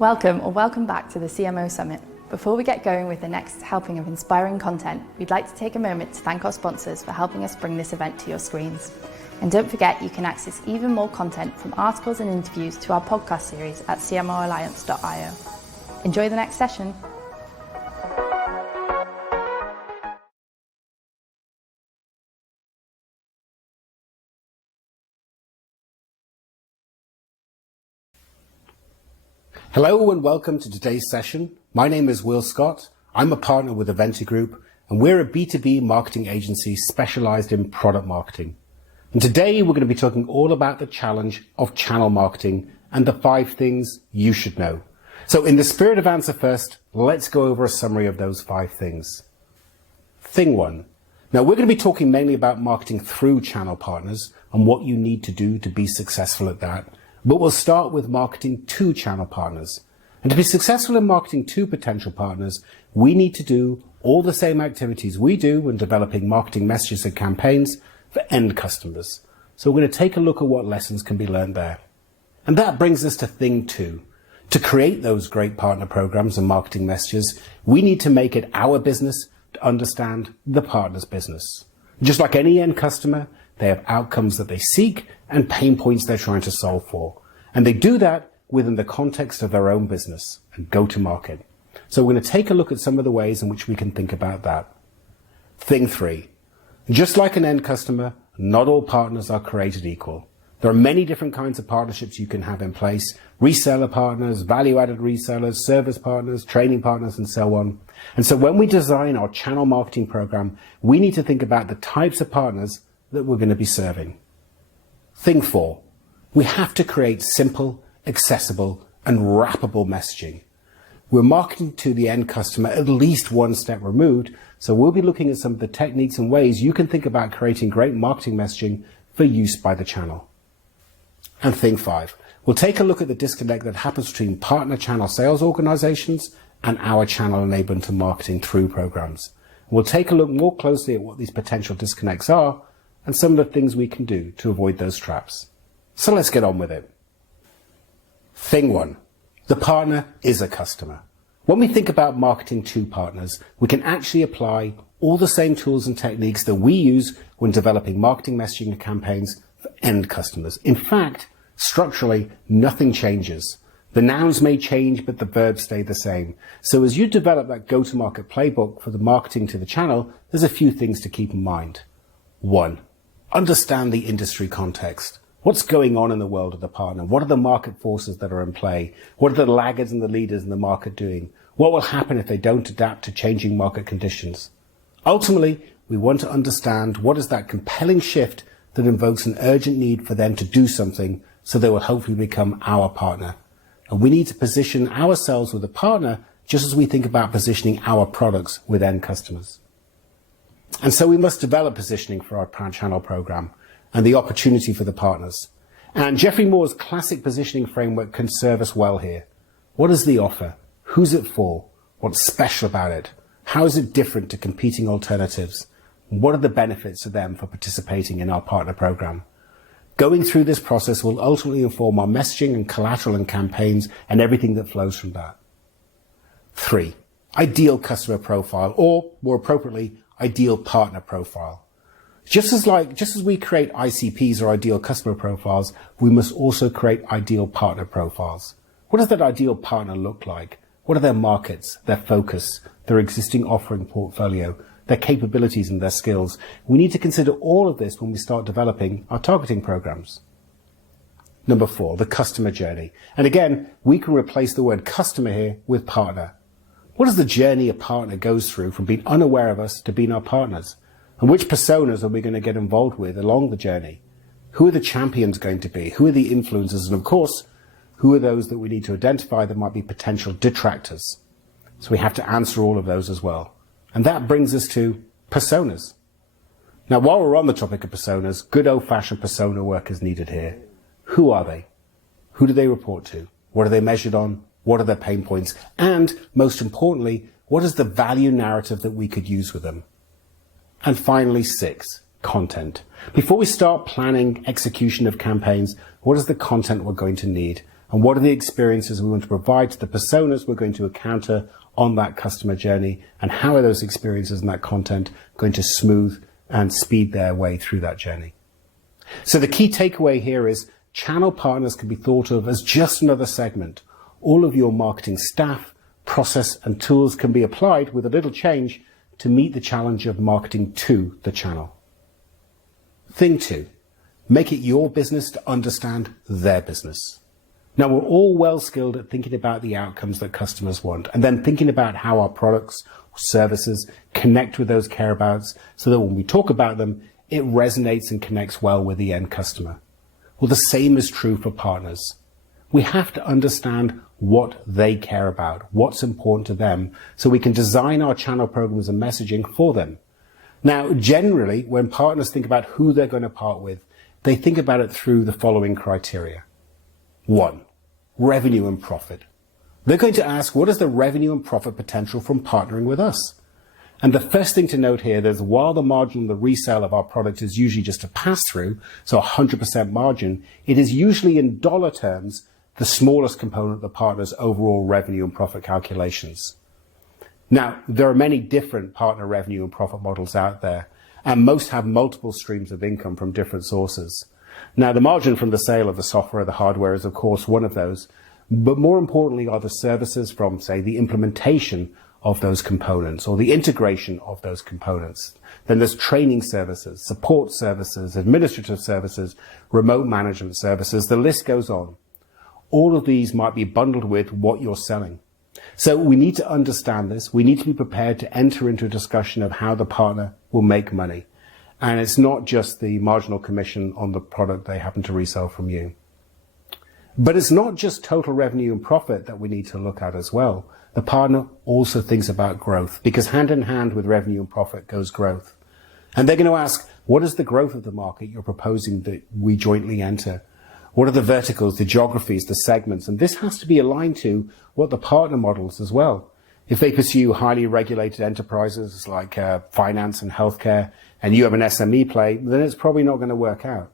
Welcome or welcome back to the CMO Summit. Before we get going with the next helping of inspiring content, we'd like to take a moment to thank our sponsors for helping us bring this event to your screens. And don't forget, you can access even more content from articles and interviews to our podcast series at cmoalliance.io. Enjoy the next session. Hello and welcome to today's session. My name is Will Scott. I'm a partner with Aventi Group, and we're a B2B marketing agency specialized in product marketing. And today we're going to be talking all about the challenge of channel marketing and the 5 things you should know. So in the spirit of answer first, let's go over a summary of those 5 things. Thing 1. Now we're going to be talking mainly about marketing through channel partners and what you need to do to be successful at that. But we'll start with marketing to channel partners. And to be successful in marketing to potential partners, we need to do all the same activities we do when developing marketing messages and campaigns for end customers. So we're going to take a look at what lessons can be learned there. And that brings us to thing 2. To create those great partner programs and marketing messages, we need to make it our business to understand the partner's business. Just like any end customer, they have outcomes that they seek and pain points they're trying to solve for. And they do that within the context of their own business and go to market. So we're going to take a look at some of the ways in which we can think about that. Thing 3. Just like an end customer, not all partners are created equal. There are many different kinds of partnerships you can have in place. Reseller partners, value-added resellers, service partners, training partners, and so on. And so when we design our channel marketing program, we need to think about the types of partners that we're going to be serving. Thing 4. We have to create simple, accessible, and wrappable messaging. We're marketing to the end customer at least one step removed, so we'll be looking at some of the techniques and ways you can think about creating great marketing messaging for use by the channel. And thing 5. We'll take a look at the disconnect that happens between partner channel sales organizations and our channel enablement and marketing through programs. We'll take a look more closely at what these potential disconnects are and some of the things we can do to avoid those traps. So let's get on with it. Thing 1. The partner is a customer. When we think about marketing to partners, we can actually apply all the same tools and techniques that we use when developing marketing messaging and campaigns for end customers. In fact, structurally, nothing changes. The nouns may change, but the verbs stay the same. So as you develop that go-to-market playbook for the marketing to the channel, there's a few things to keep in mind. 1. Understand the industry context. What's going on in the world of the partner? What are the market forces that are in play? What are the laggards and the leaders in the market doing? What will happen if they don't adapt to changing market conditions? Ultimately, we want to understand what is that compelling shift that invokes an urgent need for them to do something so they will hopefully become our partner. And we need to position ourselves with a partner just as we think about positioning our products with end customers. And so we must develop positioning for our channel program and the opportunity for the partners. And Geoffrey Moore's classic positioning framework can serve us well here. What is the offer? Who's it for? What's special about it? How is it different to competing alternatives? What are the benefits to them for participating in our partner program? Going through this process will ultimately inform our messaging and collateral and campaigns and everything that flows from that. 3. Ideal customer profile, or more appropriately, ideal partner profile. Just as we create ICPs or ideal customer profiles, we must also create ideal partner profiles. What does that ideal partner look like? What are their markets, their focus, their existing offering portfolio, their capabilities and their skills? We need to consider all of this when we start developing our targeting programs. Number 4, the customer journey. And again, we can replace the word customer here with partner. What is the journey a partner goes through from being unaware of us to being our partners? And which personas are we going to get involved with along the journey? Who are the champions going to be? Who are the influencers? And of course, who are those that we need to identify that might be potential detractors? So we have to answer all of those as well. And that brings us to personas. Now, while we're on the topic of personas, good old-fashioned persona work is needed here. Who are they? Who do they report to? What are they measured on? What are their pain points? And most importantly, what is the value narrative that we could use with them? And finally, 6, content. Before we start planning execution of campaigns, what is the content we're going to need? and what are the experiences we want to provide to the personas we're going to encounter on that customer journey, and how are those experiences and that content going to smooth and speed their way through that journey. So the key takeaway here is channel partners can be thought of as just another segment. All of your marketing staff, process and tools can be applied with a little change to meet the challenge of marketing to the channel. Thing 2, make it your business to understand their business. Now, we're all well skilled at thinking about the outcomes that customers want, and then thinking about how our products or services connect with those care abouts, so that when we talk about them, it resonates and connects well with the end customer. Well, the same is true for partners. We have to understand what they care about, what's important to them, so we can design our channel programs and messaging for them. Now, generally, when partners think about who they're going to part with, they think about it through the following criteria. 1, revenue and profit. They're going to ask, what is the revenue and profit potential from partnering with us? And the first thing to note here is while the margin on the resale of our product is usually just a pass-through, so 100% margin, it is usually in dollar terms the smallest component of the partner's overall revenue and profit calculations. Now, there are many different partner revenue and profit models out there, and most have multiple streams of income from different sources. Now, the margin from the sale of the software or the hardware is, of course, one of those, but more importantly are the services from, say, the implementation of those components or the integration of those components. Then there's training services, support services, administrative services, remote management services, the list goes on. All of these might be bundled with what you're selling. So we need to understand this. We need to be prepared to enter into a discussion of how the partner will make money. And it's not just the marginal commission on the product they happen to resell from you. But it's not just total revenue and profit that we need to look at as well. The partner also thinks about growth, because hand in hand with revenue and profit goes growth. And they're going to ask, what is the growth of the market you're proposing that we jointly enter? What are the verticals, the geographies, the segments? And this has to be aligned to what the partner models as well. If they pursue highly regulated enterprises like finance and healthcare, and you have an SME play, then it's probably not going to work out.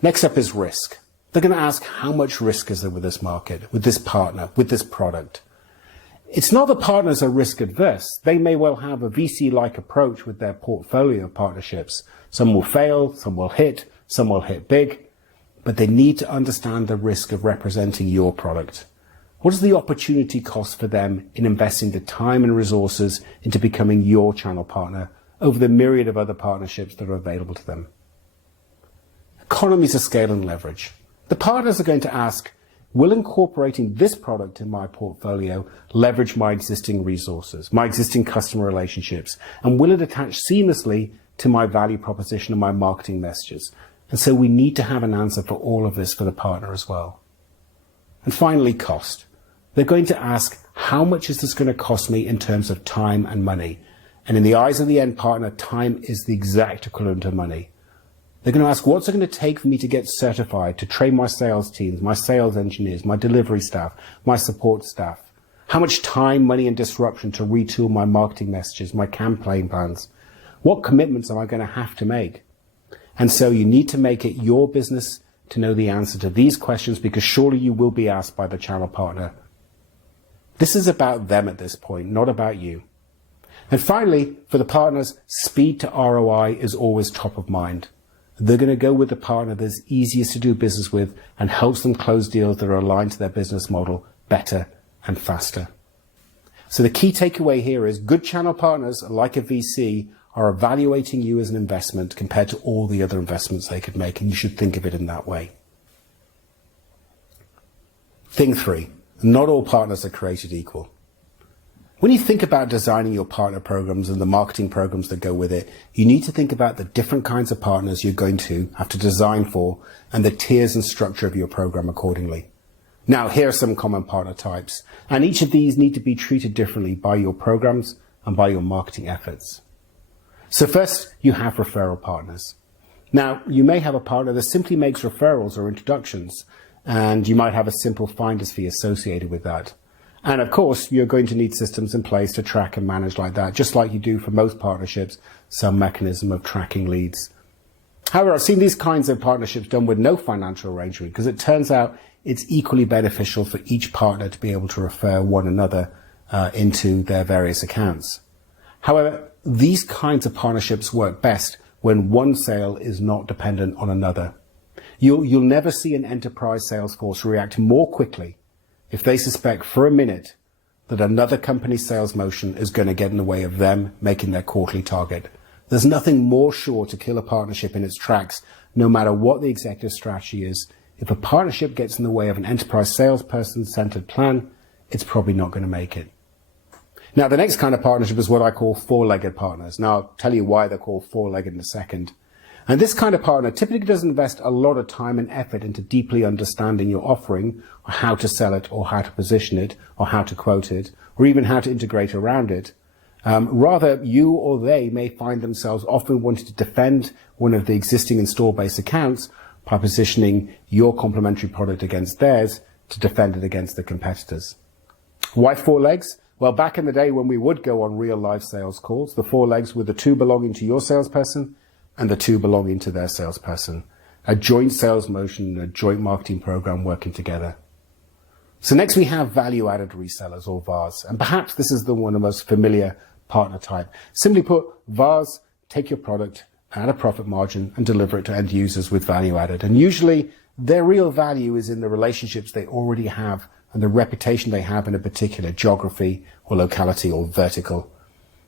Next up is risk. They're going to ask, how much risk is there with this market, with this partner, with this product? It's not that partners are risk adverse. They may well have a VC-like approach with their portfolio of partnerships. Some will fail, some will hit big, but they need to understand the risk of representing your product. What is the opportunity cost for them in investing the time and resources into becoming your channel partner over the myriad of other partnerships that are available to them? Economies of scale and leverage. The partners are going to ask, will incorporating this product in my portfolio leverage my existing resources, my existing customer relationships, and will it attach seamlessly to my value proposition and my marketing messages? And so we need to have an answer for all of this for the partner as well. And finally, cost. They're going to ask, how much is this going to cost me in terms of time and money? And in the eyes of the end partner, time is the exact equivalent of money. They're going to ask, what's it going to take for me to get certified, to train my sales teams, my sales engineers, my delivery staff, my support staff? How much time, money, and disruption to retool my marketing messages, my campaign plans? What commitments am I going to have to make? And so you need to make it your business to know the answer to these questions, because surely you will be asked by the channel partner. This is about them at this point, not about you. And finally, for the partners, speed to ROI is always top of mind. They're going to go with the partner that's easiest to do business with and helps them close deals that are aligned to their business model better and faster. So the key takeaway here is good channel partners, like a VC, are evaluating you as an investment compared to all the other investments they could make, and you should think of it in that way. Thing 3, not all partners are created equal. When you think about designing your partner programs and the marketing programs that go with it, you need to think about the different kinds of partners you're going to have to design for and the tiers and structure of your program accordingly. Now, here are some common partner types, and each of these need to be treated differently by your programs and by your marketing efforts. So first, you have referral partners. Now, you may have a partner that simply makes referrals or introductions, and you might have a simple finder's fee associated with that. And of course, you're going to need systems in place to track and manage like that, just like you do for most partnerships, some mechanism of tracking leads. However, I've seen these kinds of partnerships done with no financial arrangement, because it turns out it's equally beneficial for each partner to be able to refer one another into their various accounts. However, these kinds of partnerships work best when one sale is not dependent on another. You'll never see an enterprise sales force react more quickly if they suspect for a minute that another company's sales motion is going to get in the way of them making their quarterly target. There's nothing more sure to kill a partnership in its tracks, no matter what the executive strategy is. If a partnership gets in the way of an enterprise salesperson-centered plan, it's probably not going to make it. Now, the next kind of partnership is what I call four-legged partners. Now, I'll tell you why they're called four-legged in a second. And this kind of partner typically doesn't invest a lot of time and effort into deeply understanding your offering, or how to sell it, or how to position it, or how to quote it, or even how to integrate around it. Rather, you or they may find themselves often wanting to defend one of the existing install base accounts by positioning your complementary product against theirs to defend it against the competitors. Why four legs? Well, back in the day when we would go on real life sales calls, the four legs were the two belonging to your salesperson and the two belonging to their salesperson. A joint sales motion and a joint marketing program working together. So next we have value-added resellers, or VARs, and perhaps this is the one of the most familiar partner type. Simply put, VARs take your product at a profit margin and deliver it to end users with value added. And usually their real value is in the relationships they already have and the reputation they have in a particular geography or locality or vertical.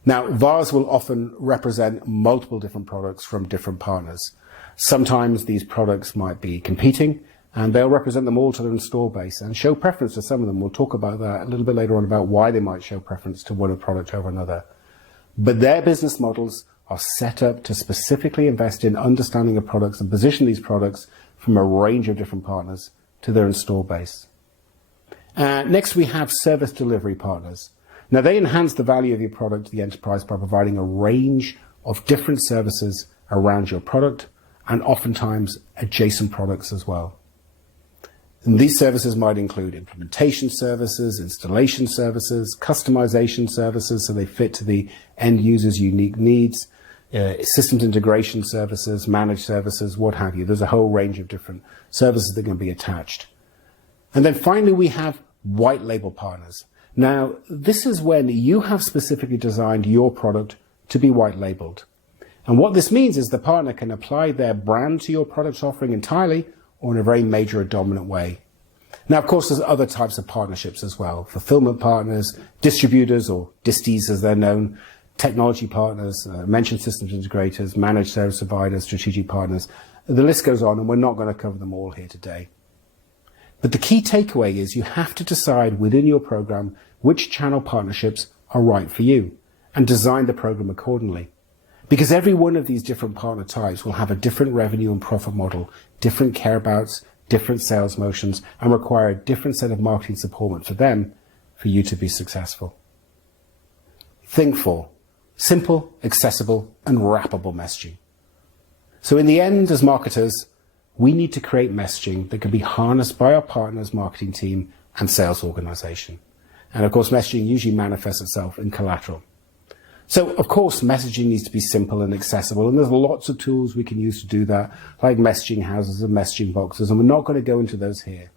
Now, VARs will often represent multiple different products from different partners. Sometimes these products might be competing, and they'll represent them all to their install base and show preference to some of them. We'll talk about that a little bit later on, about why they might show preference to one product over another. But their business models are set up to specifically invest in understanding of products and position these products from a range of different partners to their install base. Next, we have service delivery partners. Now, they enhance the value of your product to the enterprise by providing a range of different services around your product and oftentimes adjacent products as well. And these services might include implementation services, installation services, customization services so they fit to the end user's unique needs, systems integration services, managed services, what have you. There's a whole range of different services that can be attached. And then finally, we have white label partners. Now, this is when you have specifically designed your product to be white labeled. And what this means is the partner can apply their brand to your product offering entirely or in a very major or dominant way. Now, of course, there's other types of partnerships as well. Fulfillment partners, distributors or disties as they're known, technology partners, mentioned systems integrators, managed service providers, strategic partners. The list goes on, and we're not going to cover them all here today. But the key takeaway is you have to decide within your program which channel partnerships are right for you and design the program accordingly. Because every one of these different partner types will have a different revenue and profit model, different care abouts, different sales motions, and require a different set of marketing support for them for you to be successful. Think 4. Simple, accessible, and wrappable messaging. So in the end, as marketers, we need to create messaging that can be harnessed by our partner's marketing team and sales organization. And of course, messaging usually manifests itself in collateral. So of course, messaging needs to be simple and accessible, and there's lots of tools we can use to do that, like messaging houses and messaging boxes, and we're not going to go into those here.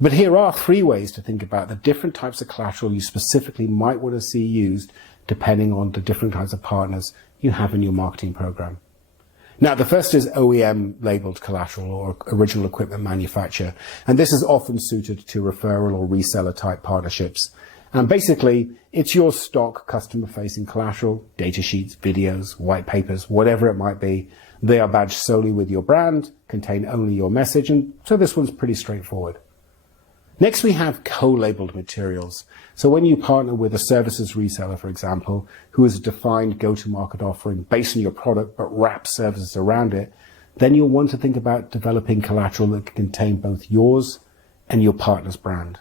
But here are 3 ways to think about the different types of collateral you specifically might want to see used depending on the different types of partners you have in your marketing program. Now, the first is OEM labeled collateral, or original equipment manufacturer, and this is often suited to referral or reseller type partnerships. And basically, it's your stock customer-facing collateral, data sheets, videos, white papers, whatever it might be. They are badged solely with your brand, contain only your message, and so this one's pretty straightforward. Next, we have co-labeled materials. So when you partner with a services reseller, for example, who has a defined go-to-market offering based on your product but wraps services around it, then you'll want to think about developing collateral that can contain both yours and your partner's brand.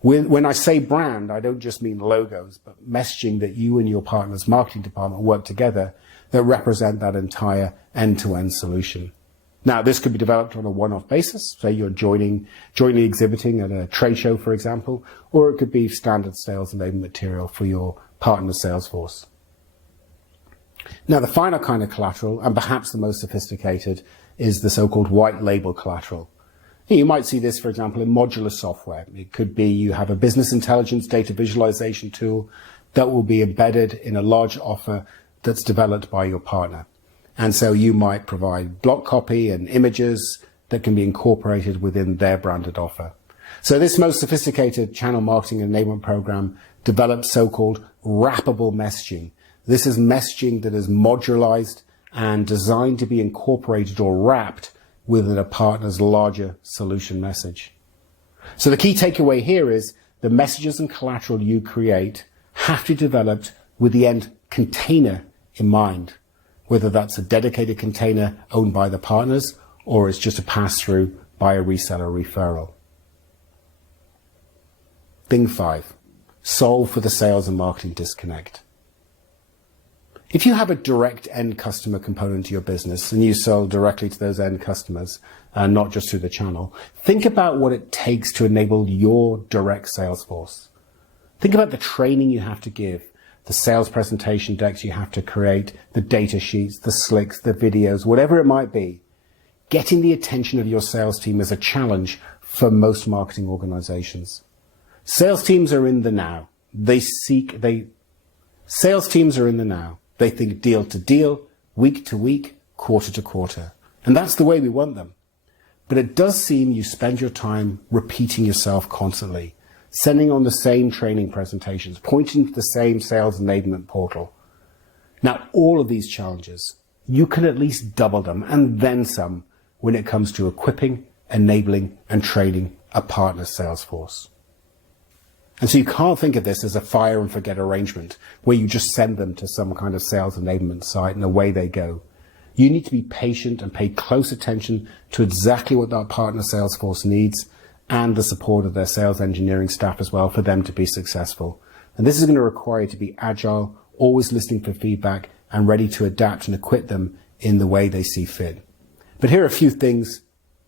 When I say brand, I don't just mean logos, but messaging that you and your partner's marketing department work together that represent that entire end-to-end solution. Now, this could be developed on a one-off basis. Say you're jointly exhibiting at a trade show, for example, or it could be standard sales enablement material for your partner's sales force. Now, the final kind of collateral, and perhaps the most sophisticated, is the so-called white label collateral. You might see this, for example, in modular software. It could be you have a business intelligence data visualization tool that will be embedded in a large offer that's developed by your partner. And so you might provide block copy and images that can be incorporated within their branded offer. So this most sophisticated channel marketing enablement program develops so-called wrappable messaging. This is messaging that is modularized and designed to be incorporated or wrapped within a partner's larger solution message. So the key takeaway here is the messages and collateral you create have to be developed with the end container in mind, whether that's a dedicated container owned by the partners or it's just a pass-through by a reseller referral. Thing 5, solve for the sales and marketing disconnect. If you have a direct end customer component to your business and you sell directly to those end customers and not just through the channel, think about what it takes to enable your direct sales force. Think about the training you have to give, the sales presentation decks you have to create, the data sheets, the slicks, the videos, whatever it might be. Getting the attention of your sales team is a challenge for most marketing organizations. Sales teams are in the now. Sales teams are in the now. They think deal to deal, week to week, quarter to quarter. And that's the way we want them. But it does seem you spend your time repeating yourself constantly, sending on the same training presentations, pointing to the same sales enablement portal. Now, all of these challenges, you can at least double them and then some when it comes to equipping, enabling, and training a partner sales force. And so you can't think of this as a fire and forget arrangement where you just send them to some kind of sales enablement site and away they go. You need to be patient and pay close attention to exactly what that partner sales force needs and the support of their sales engineering staff as well for them to be successful. And this is going to require you to be agile, always listening for feedback and ready to adapt and equip them in the way they see fit. But here are a few things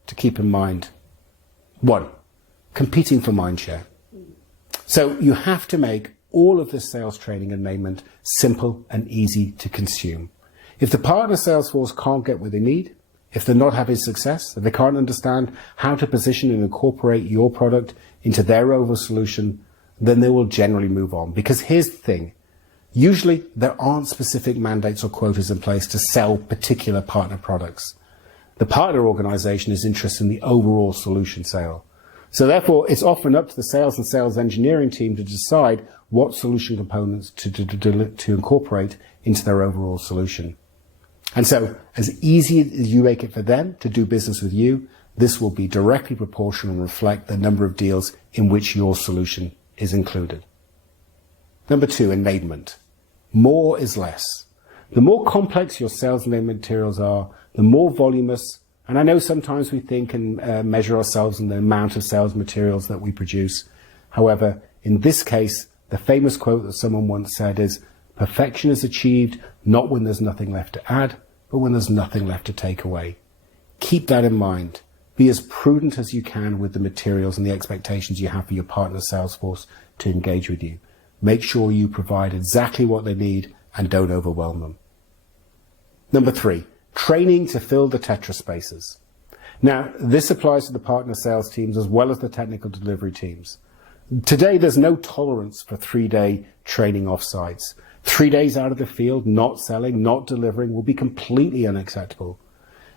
to keep in mind. 1, competing for mindshare. So you have to make all of this sales training and enablement simple and easy to consume. If the partner sales force can't get what they need, if they're not having success, if they can't understand how to position and incorporate your product into their overall solution, then they will generally move on. Because here's the thing, usually there aren't specific mandates or quotas in place to sell particular partner products. The partner organization is interested in the overall solution sale. So therefore, it's often up to the sales and sales engineering team to decide what solution components to incorporate into their overall solution. And so, as easy as you make it for them to do business with you, this will be directly proportional and reflect the number of deals in which your solution is included. Number 2, enablement. More is less. The more complex your sales enablement materials are, the more voluminous. And I know sometimes we think and measure ourselves in the amount of sales materials that we produce. However, in this case, the famous quote that someone once said is, perfection is achieved not when there's nothing left to add, but when there's nothing left to take away. Keep that in mind. Be as prudent as you can with the materials and the expectations you have for your partner sales force to engage with you. Make sure you provide exactly what they need and don't overwhelm them. Number 3. Training to fill the Tetra spaces. Now, this applies to the partner sales teams as well as the technical delivery teams. Today, there's no tolerance for 3-day training offsites. 3 days out of the field, not selling, not delivering, will be completely unacceptable.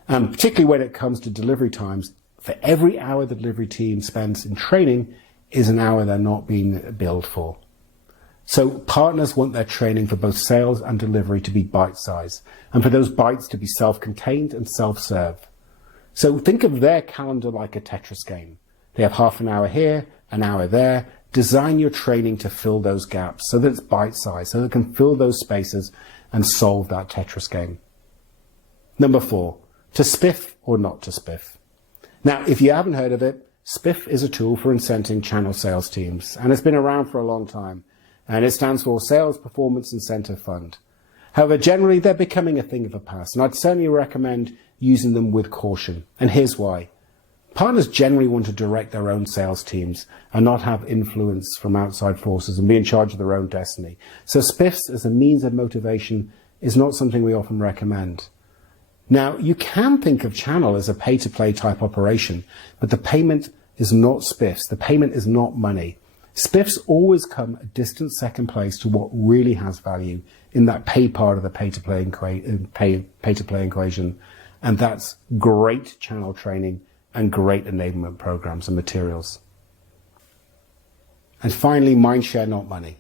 And particularly when it comes to delivery times, for every hour the delivery team spends in training is an hour they're not being billed for. So partners want their training for both sales and delivery to be bite-sized, and for those bites to be self-contained and self-serve. So think of their calendar like a Tetris game. They have half an hour here, an hour there. Design your training to fill those gaps so that it's bite-sized, so that it can fill those spaces and solve that Tetris game. Number 4, to spiff or not to spiff. Now, if you haven't heard of it, spiff is a tool for incenting channel sales teams, and it's been around for a long time. And it stands for Sales Performance Incentive Fund. However, generally they're becoming a thing of the past, and I'd certainly recommend using them with caution. And here's why. Partners generally want to direct their own sales teams and not have influence from outside forces and be in charge of their own destiny. So spiffs as a means of motivation is not something we often recommend. Now, you can think of channel as a pay-to-play type operation, but the payment is not spiffs. The payment is not money. Spiffs always come a distant second place to what really has value in that pay part of the pay-to-play equation, and that's great channel training and great enablement programs and materials. And finally, mindshare, not money.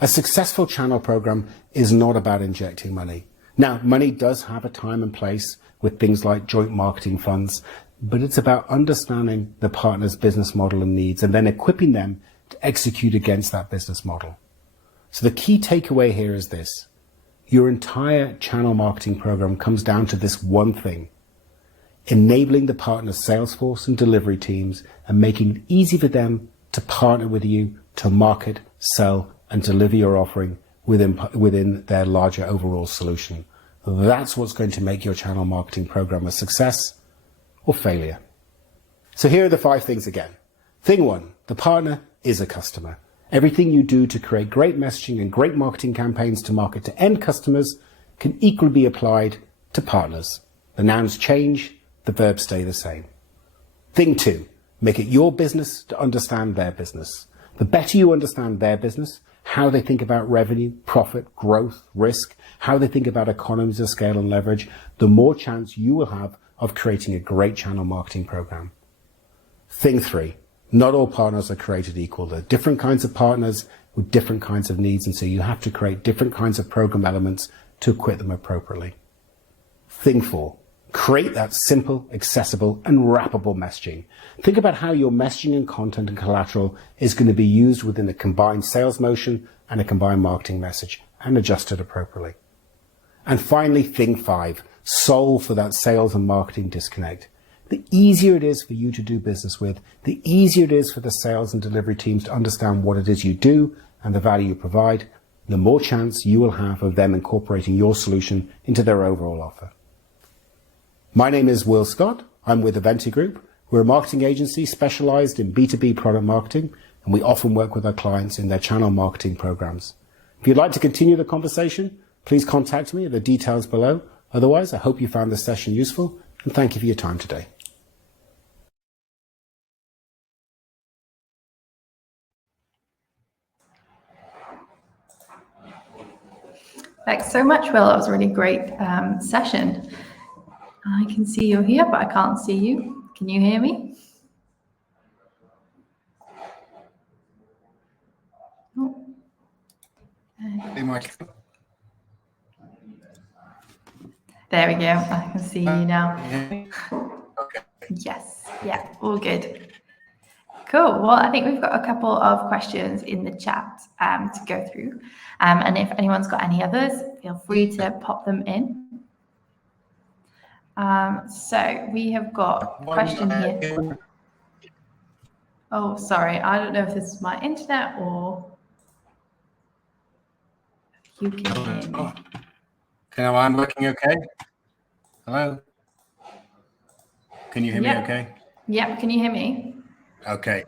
A successful channel program is not about injecting money. Now, money does have a time and place with things like joint marketing funds, but it's about understanding the partner's business model and needs and then equipping them to execute against that business model. So the key takeaway here is this. Your entire channel marketing program comes down to this one thing: enabling the partner's sales force and delivery teams and making it easy for them to partner with you to market, sell, and deliver your offering within their larger overall solution. That's what's going to make your channel marketing program a success or failure. So here are the 5 things again. Thing 1, the partner is a customer. Everything you do to create great messaging and great marketing campaigns to market to end customers can equally be applied to partners. The nouns change, the verbs stay the same. Thing 2, make it your business to understand their business. The better you understand their business, how they think about revenue, profit, growth, risk, how they think about economies of scale and leverage, the more chance you will have of creating a great channel marketing program. Thing 3, not all partners are created equal. There are different kinds of partners with different kinds of needs, and so you have to create different kinds of program elements to equip them appropriately. Thing 4, create that simple, accessible, and wrappable messaging. Think about how your messaging and content and collateral is going to be used within a combined sales motion and a combined marketing message and adjust it appropriately. And finally, thing 5, solve for that sales and marketing disconnect. The easier it is for you to do business with, the easier it is for the sales and delivery teams to understand what it is you do and the value you provide, the more chance you will have of them incorporating your solution into their overall offer. My name is Will Scott. I'm with Aventi Group. We're a marketing agency specialized in B2B product marketing, and we often work with our clients in their channel marketing programs. If you'd like to continue the conversation, please contact me at the details below. Otherwise, I hope you found this session useful, and thank you for your time today. Thanks so much, Will. That was a really great session. I can see you're here, but I can't see you. Can you hear me? Oh. There we go. I can see you now. Okay. Yes. Yeah, all good. Cool. Well, I think we've got a couple of questions in the chat to go through. And if anyone's got any others, feel free to pop them in. So we have got a question here. Oh, sorry. I don't know if this is my internet or if you can hear me. Okay, I'm working okay. Hello? Can you hear me okay? Yep. Can you hear me? Okay.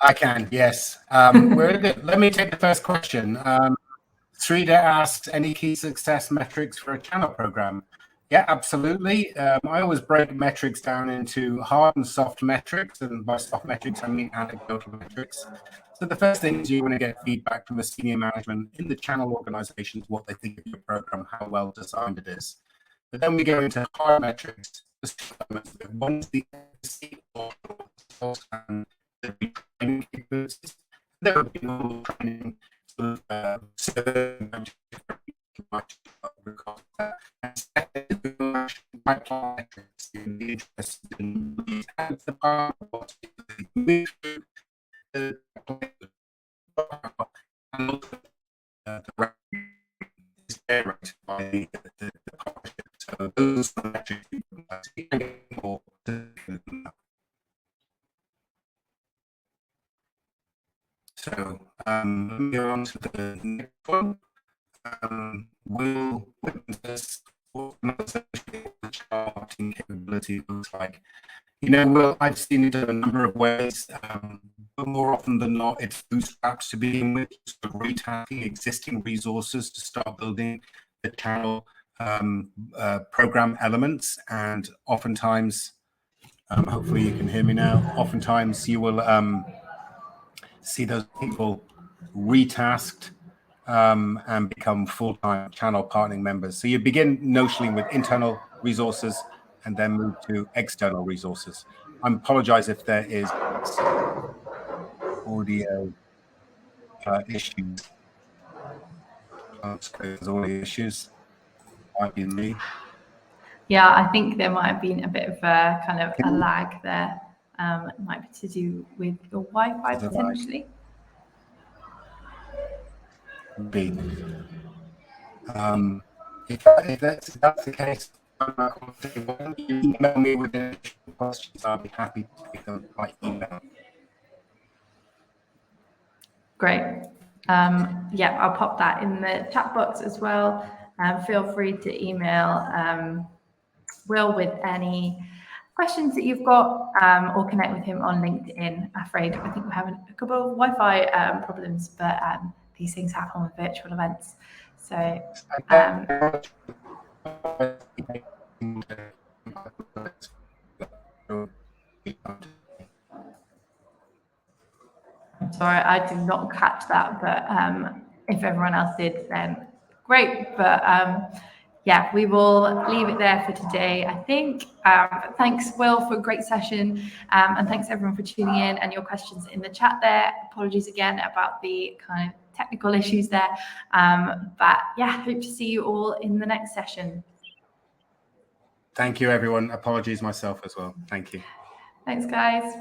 I can, yes. Let me take the first question. Srida asks, any key success metrics for a channel program? Yeah, absolutely. I always break metrics down into hard and soft metrics, and by soft metrics, I mean anecdotal metrics. So the first thing is you want to get feedback from the senior management in the channel organizations, what they think of your program, how well designed it is. But then we go into hard metrics. One's the and the training capabilities. There will be normal training sort of pipeline metrics in the interest in the part of the is generated by the partnership. So those are metrics you can get more. So let me go on to the next one. Will witness marketing capability looks like. You know, Will, I've seen it in a number of ways, but more often than not, it's bootstraps to begin with, so retasking existing resources to start building the channel program elements, and oftentimes, hopefully you can hear me now, oftentimes you will see those people retasked and become full-time channel partnering members. So you begin notionally with internal resources and then move to external resources. I apologize if there is audio issues. There's audio issues. Might be me. Yeah, I think there might have been a bit of a kind of a lag there. It might be to do with your Wi-Fi potentially. Be. If that's the case, you email me with additional questions. I'll be happy to take them by email. Great. Yeah, I'll pop that in the chat box as well. Feel free to email Will with any questions that you've got, or connect with him on LinkedIn. Afraid I think we're having a couple of Wi-Fi problems, but these things happen with virtual events. So sorry, I did not catch that, but if everyone else did, then great. But yeah, we will leave it there for today, I think. Thanks, Will, for a great session. And thanks, everyone, for tuning in and your questions in the chat there. Apologies again about the kind of technical issues there. But yeah, hope to see you all in the next session. Thank you, everyone. Apologies myself as well. Thank you. Thanks, guys.